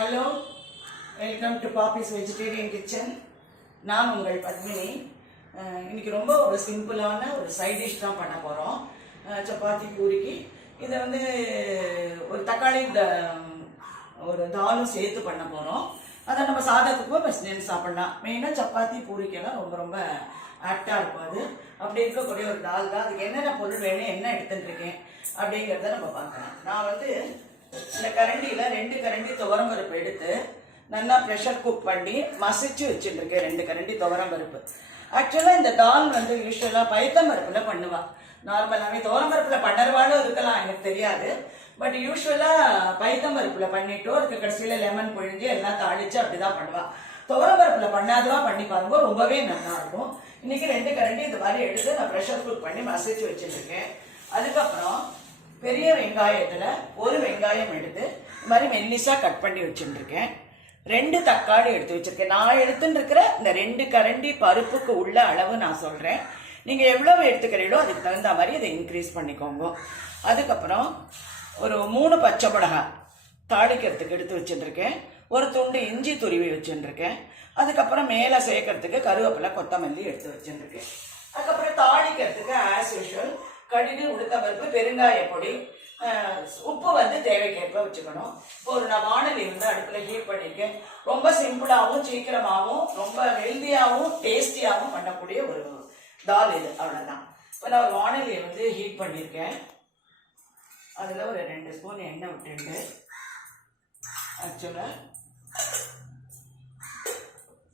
Hello, welcome to Pappi's vegetarian kitchen. நான் உங்கள் பத்மினி. இன்னைக்கு ரொம்ப ஒரு சிம்பிளான ஒரு சைட் டிஷ் தான் பண்ண போகிறோம். சப்பாத்தி பூரிக்கு இதை வந்து ஒரு தக்காளி ஒரு தாலும் சேர்த்து பண்ண போகிறோம். அதை நம்ம சாதத்துக்கும் பெஸ்ட் சாப்பிடலாம். மெயினாக சப்பாத்தி பூரிக்கெல்லாம் ரொம்ப ரொம்ப ஆக்டாக இருக்கும். அது அப்படி இருக்கக்கூடிய ஒரு தால் தான். அதுக்கு என்னென்ன பொருள் வேணும், என்ன எடுத்துட்டுருக்கேன் அப்படிங்கிறத நம்ம பார்க்கலாம். நான் வந்து இந்த கரண்டியில் 2 கரண்டி துவரம் பருப்பு எடுத்து நல்லா ப்ரெஷர் குக் பண்ணி மசிச்சு வச்சுருக்கேன். 2 கரண்டி துவரம் பருப்பு. ஆக்சுவலாக இந்த தால் வந்து யூஸ்வலாக பைத்தம் பருப்பில் பண்ணுவாள். நார்மலாகவே துவரம் பருப்பில் பண்ணுறவாலும் இருக்கலாம், எனக்கு தெரியாது. பட் யூஸ்வலாக பைத்தம் பருப்பில் பண்ணிவிட்டு அதுக்கு கடைசியில் லெமன் புழிஞ்சு எல்லாம் தாளித்து அப்படி தான் பண்ணுவாள். துவரம் பருப்பில் பண்ணாதவா பண்ணி பாருங்க, ரொம்பவே நல்லா இருக்கும். இன்றைக்கி 2 கரண்டி இது மாதிரி எடுத்து நான் ப்ரெஷர் குக் பண்ணி மசிச்சு வச்சுருக்கேன். அதுக்கப்புறம் பெரிய வெங்காயத்தில் ஒரு வெங்காயம் எடுத்து இந்த மாதிரி மெல்லிசா கட் பண்ணி வச்சுருக்கேன். 2 தக்காளி எடுத்து வச்சுருக்கேன். நான் எடுத்துன்னு இருக்கிற இந்த 2 கரண்டி பருப்புக்கு உள்ள அளவு நான் சொல்கிறேன். நீங்கள் எவ்வளோ எடுத்துக்கிறீங்களோ அதுக்கு தகுந்த மாதிரி அதை இன்க்ரீஸ் பண்ணிக்கோங்க. அதுக்கப்புறம் ஒரு 3 பச்சை மிளகாய் தாளிக்கிறதுக்கு எடுத்து வச்சுருக்கேன். ஒரு துண்டு இஞ்சி துருவி வச்சுருக்கேன். அதுக்கப்புறம் மேலே சேர்க்கறதுக்கு கருவேப்பிலை கொத்தமல்லி எடுத்து வச்சுருக்கேன். அதுக்கப்புறம் தாளிக்கிறதுக்கு ஆஸ் யூஷுவல் கடுகு, உளுத்தம்பருப்பு, பெருங்காய பொடி, உப்பு வந்து தேவைக்கேற்ப வச்சுக்கணும். இப்போ நான் வானலி வந்து அடுப்பில் ஹீட் பண்ணியிருக்கேன். ரொம்ப சிம்பிளாகவும் சீக்கிரமாகவும் ரொம்ப ஹெல்த்தியாகவும் டேஸ்டியாகவும் பண்ணக்கூடிய ஒரு தால் இது, அவ்வளோதான். இப்போ நான் ஒரு வானலியை வந்து ஹீட் பண்ணியிருக்கேன். அதில் ஒரு 2 ஸ்பூன் எண்ணெய் விட்டுண்டு ஆக்சுவலாக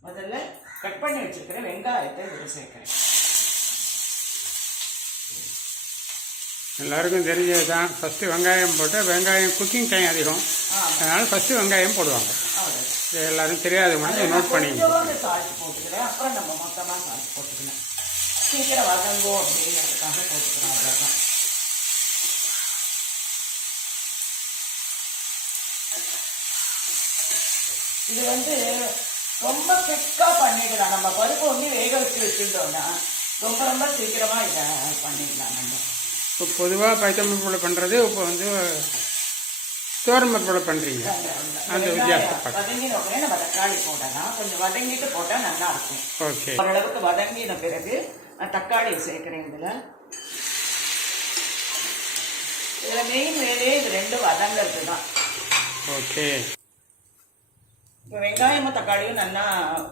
முதல்ல கட் பண்ணி வச்சுருக்கிற வெங்காயத்தை இதில் சேர்க்குறேன். எல்லாருக்கும் தெரிஞ்சது தான். ஃபஸ்ட்டு வெங்காயம் போட்டு, வெங்காயம் குக்கிங் டைம் அதிகம், அதனால் ஃபஸ்ட்டு வெங்காயம் போடுவாங்க. இது எல்லாரும் தெரியாத மாதிரி நோட் பண்ணிக்கணும். சால்ட் போட்டுக்கிறேன். அப்புறம் நம்ம மொத்தமாக சால்ட் போட்டுக்கலாம். சீக்கிரம் வதங்கோ அப்படிங்கிறதுக்காக போட்டுக்கிறோம், அவ்வளோதான். இது வந்து ரொம்ப குவிக்காக பண்ணிடலாம். நம்ம பருப்பு வந்து வேக வச்சு வச்சுட்டோம்னா ரொம்ப ரொம்ப சீக்கிரமாக இதை பண்ணிடலாம் நம்ம. இப்போ பொதுவாக பைத்தம்பருப்பில் பண்ணுறது இப்போ வந்து துவரம் பருப்பில் பண்ணுறீங்க. அந்த வித்தியாசத்தை வதங்கினோடனே நம்ம தக்காளி போடலாம். கொஞ்சம் வதங்கிட்டு போட்டால் நல்லா இருக்கும். ஓகே, ஓரளவுக்கு வதங்கின பிறகு நான் தக்காளியை சேர்க்குறேன். இதில் மெயின் வேலையே இது 2 வதங்கிறது தான். ஓகே, இப்போ வெங்காயமும் தக்காளியும் நல்லா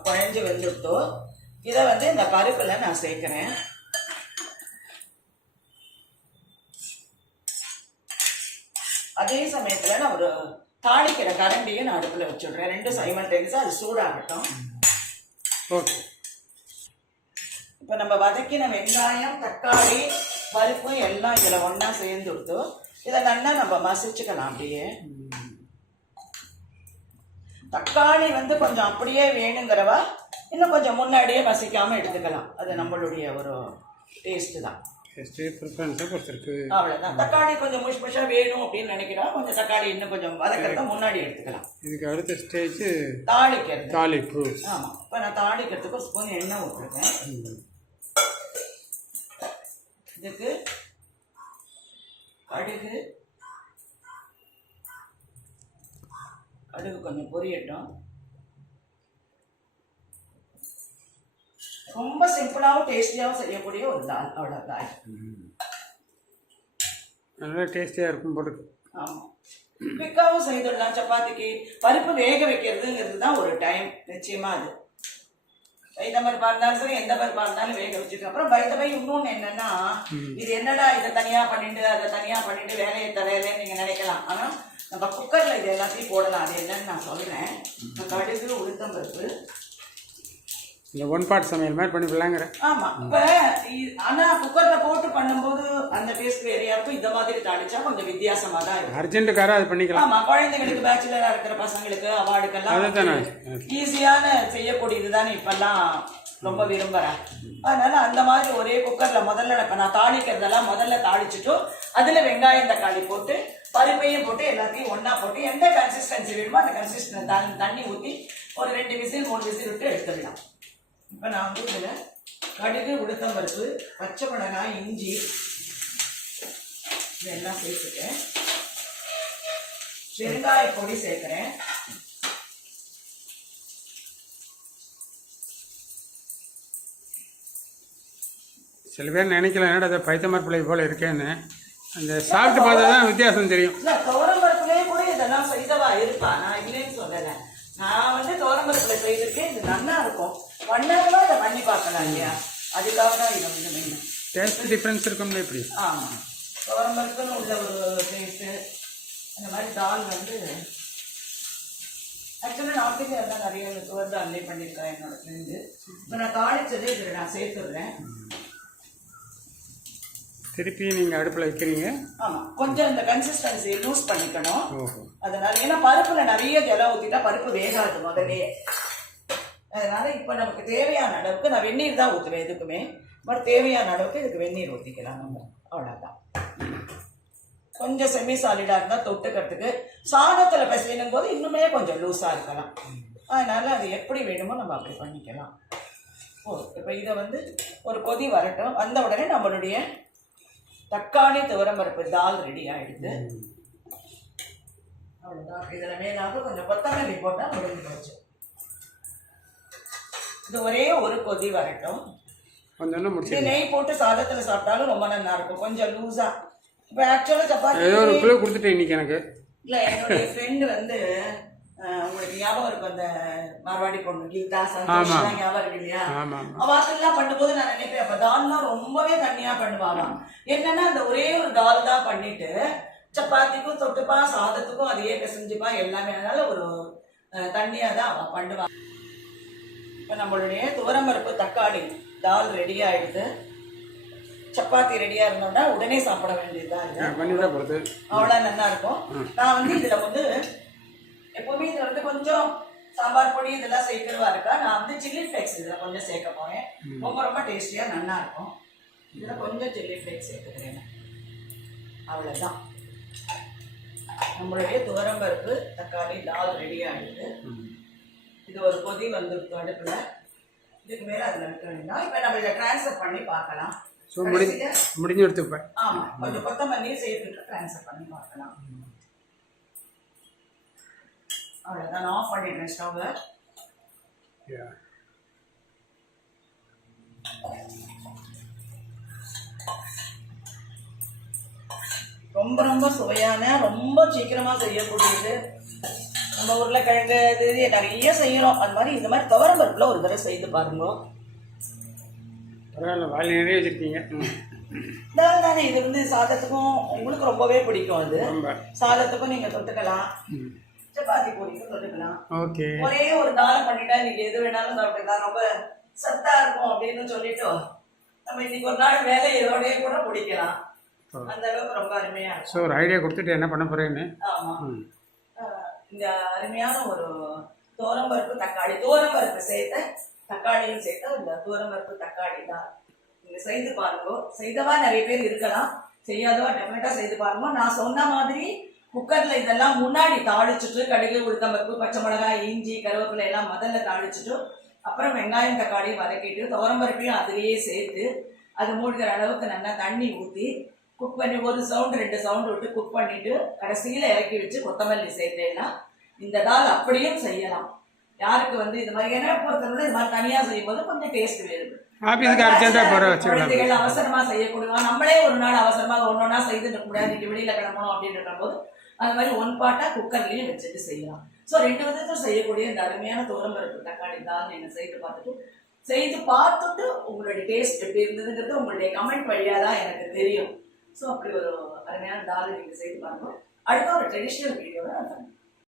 குழஞ்சி வந்துட்டோ இதை வந்து இந்த பருப்பில் நான் சேர்க்குறேன். அதே சமயத்தில் நான் ஒரு தாளிக்கிற கரண்டியை நான் அடுப்பில் வச்சுடுறேன். 2 சைமல்டேனியஸாக அது சூடாகட்டும். ஓகே, இப்போ நம்ம வதக்கின வெங்காயம், தக்காளி, பருப்பும் எல்லாம் இதில் ஒன்றா சேர்ந்து விடுத்து இதை நல்லா நம்ம மசிச்சுக்கலாம். அப்படியே தக்காளி வந்து கொஞ்சம் அப்படியே வேணுங்கிறவா இன்னும் கொஞ்சம் முன்னாடியே மசிக்காமல் எடுத்துக்கலாம். அது நம்மளுடைய ஒரு டேஸ்ட்டு தான். அவ்வளோதான். தக்காளி கொஞ்சம் முஷ்முஷாக வேணும் அப்படின்னு நினைக்கிறோம், கொஞ்சம் தக்காளி இன்னும் கொஞ்சம் வதக்கிறத முன்னாடி எடுத்துக்கலாம். இதுக்கு அடுத்த ஸ்டேஜ் தாளிக்கிறது. தாளிப்பு. ஆமாம், இப்போ நான் தாளிக்கிறதுக்கு ஒரு ஸ்பூன் எண்ணெய் விட்டுருக்கேன். இதுக்கு கடுகு கொஞ்சம் பொரியட்டும். ரொம்ப சிம்பிளாகவும் டேஸ்டியாகவும் செய்யக்கூடிய ஒரு தால், அவ்வளோதான். நல்லா டேஸ்டியாக இருக்கும் போட்டு. ஆமாம், குவிக்காகவும் செய்துடலாம். சப்பாத்திக்கு பருப்பு வேக வைக்கிறதுங்கிறது தான் ஒரு டைம். நிச்சயமாக அது எந்த பருப்பாக இருந்தாலும் சரி, எந்த பருப்பாக இருந்தாலும் வேக வச்சுட்டு அப்புறம் பை இன்னொன்று என்னன்னா, இது என்னடா இதை தனியாக பண்ணிட்டு அதை தனியாக பண்ணிட்டு வேலையை தரையிலேன்னு நீங்கள் நினைக்கலாம். ஆனால் நம்ம குக்கரில் இது எல்லாத்தையும் போடலாம். அது என்னன்னு நான் சொல்கிறேன். கடுகு, உளுத்தம்பருப்பு, இந்த ஒன் பார்ட் சமையல் மாதிரி பண்ணி பிள்ளைங்கிற. ஆமா. இப்ப ஆனா குக்கர்ல போட்டு பண்ணும்போது அந்த டேஸ்ட் வேறையா இருக்கும். இந்த மாதிரி தாளிச்சா கொஞ்சம் வித்தியாசமா தான் இருக்கும். அர்ஜென்ட்டுக்கார அது பண்ணிக்கலாம். ஆமா, குழந்தைங்களுக்கு பேச்சுலரா இருக்கிற பசங்களுக்கு அவார்டுக்கெல்லாம் ஈஸியான செய்யக்கூடியது தானே இப்பெல்லாம் ரொம்ப விரும்புறேன். அதனால அந்த மாதிரி ஒரே குக்கர்ல முதல்ல இப்ப நான் தாளிக்கிறதெல்லாம் முதல்ல தாளிச்சுட்டு அதுல வெங்காயம் தக்காளி போட்டு பருப்பையும் போட்டு எல்லாத்தையும் ஒன்னா போட்டு எந்த கன்சிஸ்டன்சி வேணுமோ அந்த கன்சிஸ்டன்சி தண்ணி ஊற்றி ஒரு 2 விசில் 3 விசில் விட்டு எடுத்துடலாம். இப்போ நான் வந்து இதில் கடுகு உளுத்தம் பருப்பு பச்சை மிளகாய் இஞ்சி இதெல்லாம் சேர்த்துட்டேன். பெருங்காய பொடி சேர்க்கிறேன். சில பேர் நினைக்கலாம் என்னடா அதை பைத்தமார் பிள்ளை போல இருக்கேன்னு. அந்த சாப்பிட்டு பார்த்தா தான் வித்தியாசம் தெரியும். துவரம்பருப்புலேயே கூட இதெல்லாம் செய்தவா இருப்பா, நான் இல்லைன்னு சொல்லலை. நான் வந்து துவரம்பருப்புல செய்திருக்கேன். இது நல்லா இருக்கும். பண்ணாலும் இதை பண்ணி பார்க்கலாம் இல்லையா, அதுக்காக தான் இதை வந்து மெயின். டேஸ்ட் டிஃப்ரென்ஸ் இருக்கும்ல இப்படி. ஆமாம், துவரம்பருப்புன்னு உள்ள ஒரு டேஸ்ட்டு. அந்த மாதிரி தால் வந்து ஆக்சுவலாக நார்த் இந்தியா தான் நிறைய துவர் தால்லே பண்ணியிருக்கேன் என்னோட ஃப்ரெண்டு. இப்போ நான் தாளிச்சதே இதில் நான் சேர்த்துடுறேன். திருப்பி நீங்கள் அடுப்பில் வைக்கிறீங்க. ஆமாம், கொஞ்சம் இந்த கன்சிஸ்டன்சி லூஸ் பண்ணிக்கணும். அதனால ஏன்னா பருப்பில் நிறைய ஜலம் ஊற்றிட்டா பருப்பு வேகாது முதல்லையே. அதனால இப்போ நமக்கு தேவையான அளவுக்கு நான் வெந்நீர் தான் ஊற்றுவேன் எதுக்குமே. பட் தேவையான அளவுக்கு இதுக்கு வெந்நீர் ஊற்றிக்கலாம் நம்ம, அவ்வளோதான். கொஞ்சம் செமி சாலிடாக இருந்தால் தொட்டுக்கிறதுக்கு சாதத்தில் பிசையும் போது இன்னுமே கொஞ்சம் லூஸாக இருக்கலாம். அதனால அது எப்படி வேணுமோ நம்ம அப்படி பண்ணிக்கலாம். இப்போ இதை வந்து ஒரு கொதி வரட்டும். வந்த உடனே நம்மளுடைய தக்காளி துவரம்பருப்பு தால் ரெடி ஆகிடுது. அவ்வளோதான். இதில் மேலாக கொஞ்சம் கொத்தமல்லி போட்டால் முடிஞ்சு போச்சு. இது ஒரே ஒரு கொதி வரட்டும். கொஞ்சம் நெய் போட்டு சாதத்தில் சாப்பிட்டாலும் ரொம்ப நல்லா இருக்கும். கொஞ்சம் லூஸா. இப்போ ஆக்சுவலாக சப்பாத்தி ஏதோ ஒரு கிலோ கொடுத்துட்டேன் இன்னைக்கு எனக்கு. இல்லை, என்னுடைய ஃப்ரெண்டு வந்து உங்களுக்கு ஞாபகம் இருக்கும் அந்த மார்வாடி பொண்ணு கீதா சந்தோஷ் ஞாபகம் இருக்கு இல்லையா, அவாசெல்லாம் பண்ணும்போது நான் நினைப்பேன் அப்போ தால்லாம் ரொம்பவே தண்ணியாக பண்ணுவாங்க. என்னன்னா அந்த ஒரே ஒரு தால் தான் பண்ணிட்டு சப்பாத்திக்கும் தொட்டுப்பா சாதத்துக்கும் அதையே பிசைஞ்சுப்பா எல்லாமே. அதனால ஒரு தண்ணியாக தான் அவன் பண்ணுவான். இப்போ நம்மளுடைய துவரம்பருப்பு தக்காளி தால் ரெடி ஆயிடுது. சப்பாத்தி ரெடியாக இருந்தோம்னா உடனே சாப்பிட வேண்டியதுதான். அவ்வளோ நல்லா இருக்கும். நான் வந்து இதில் வந்து எப்பவுமே இதில் வந்து கொஞ்சம் சாம்பார் பொடி இதெல்லாம் சேர்க்கிறவா இருக்கா. நான் வந்து சில்லி ஃப்ளேக்ஸ் இதில் கொஞ்சம் சேர்க்க போறேன். ரொம்ப ரொம்ப டேஸ்டியாக நல்லா இருக்கும். இதில் கொஞ்சம் சில்லி ஃப்ளேக்ஸ் சேர்த்துக்கிறேன். அவ்வளோதான். நம்மளுடைய துவரம்பருப்பு தக்காளி தால் ரெடி ஆகிடுது. இது ஒரு கொதி வந்துருக்கு அடுப்பில். இதுக்கு மேலே அதில் வைக்க வேண்டாம். இப்போ நம்ம இதை ட்ரான்ஸ்ஃபர் பண்ணி பார்க்கலாம். முடிஞ்சு எடுத்துப்பேன். ஆமாம், கொஞ்சம் கொத்தமல்லியும் சேர்த்துட்டு ட்ரான்ஸ்ஃபர் பண்ணி பார்க்கலாம். அவ்வளோதான். ஆஃப் பண்ணிடுறேன் ஸ்டவ்வை. ரொம்ப ரொம்ப சுவையான ரொம்ப சீக்கிரமாக செய்யக்கூடியது. நம்ம உருளைக்கிழங்கு இது நிறைய செய்யணும். அது மாதிரி இந்த மாதிரி துவரம்பருப்புல ஒரு தடவை செய்து பாருங்க. வாயில் நிறைய வச்சிருக்கீங்க. தானே இது வந்து சாதத்துக்கும் உங்களுக்கு ரொம்பவே பிடிக்கும். அது சாதத்துக்கும் நீங்க தொட்டுக்கலாம், சப்பாத்தி பூரிக்கும் தொட்டுக்கலாம். ஒரே ஒரு தால் பண்ணிட்டா நீங்க எது வேணாலும் சாப்பிட்டுக்கலாம். ரொம்ப சத்தா இருக்கும் அப்படின்னு சொல்லிட்டு நம்ம இன்னைக்கு ஒரு நாள் வேலை இதோடய கூட முடிக்கலாம். அந்த அளவுக்கு ரொம்ப அருமையா இருக்கும். ஒரு ஐடியா கொடுத்துட்டு என்ன பண்ண போறேன்னு. ஆமா, இந்த அருமையான ஒரு துவரம்பருப்பு தக்காளி, துவரம்பருப்பு சேர்த்த தக்காளியும் சேர்த்த இந்த துவரம்பருப்பு தக்காளி தான். நீங்க செய்து பாருங்க. செய்தவா நிறைய பேர் இருக்கலாம், செய்யாதவா டெஃபினட்டா செய்து பாருங்க. நான் சொன்ன மாதிரி குக்கர்ல இதெல்லாம் முன்னாடி தாளிச்சுட்டு கடுகு உளுத்தம்பருப்பு பச்சை மிளகாய் இஞ்சி கருவேப்பிலை எல்லாம் முதல்ல தாளிச்சுட்டு அப்புறம் வெங்காயம் தக்காளி வதக்கிட்டு துவரம்பருப்பையும் அதிலேயே சேர்த்து அது மூழ்கிற அளவுக்கு நல்லா தண்ணி ஊற்றி குக் பண்ணி ஒரு சவுண்ட் 2 சவுண்ட் விட்டு குக் பண்ணிட்டு கடைசியில் இறக்கி வச்சு கொத்தமல்லி சேர்த்தேன்னா இந்த தால் அப்படியும் செய்யலாம். யாருக்கு வந்து இது மாதிரி என்ன பொறுத்தவரை இது மாதிரி தனியாக செய்யும் போது கொஞ்சம் டேஸ்ட் வேறு. குழந்தைகள் அவசரமா செய்யக்கூடிய நம்மளே ஒரு நாள் அவசரமாக ஒன்னொன்னா செய்து முடியாது, இன்னைக்கு வெளியில கிளம்பணும் அப்படின்ற போது அந்த மாதிரி ஒன் பாட்டா குக்கர்லயும் வச்சுட்டு செய்யலாம். ஸோ 2 விதத்தில் செய்யக்கூடிய இந்த அருமையான துவரம்பருப்பு தக்காளி தால் நீங்க செய்து பார்த்துட்டு உங்களுடைய டேஸ்ட் எப்படி இருந்ததுங்கிறது உங்களுடைய கமெண்ட் வழியா தான் எனக்கு தெரியும். ஸோ அப்படி ஒரு அருமையான தால் நீங்க செய்து பாருங்க. அடுத்த ஒரு ட்ரெடிஷ்னல் வீடியோவில் நான்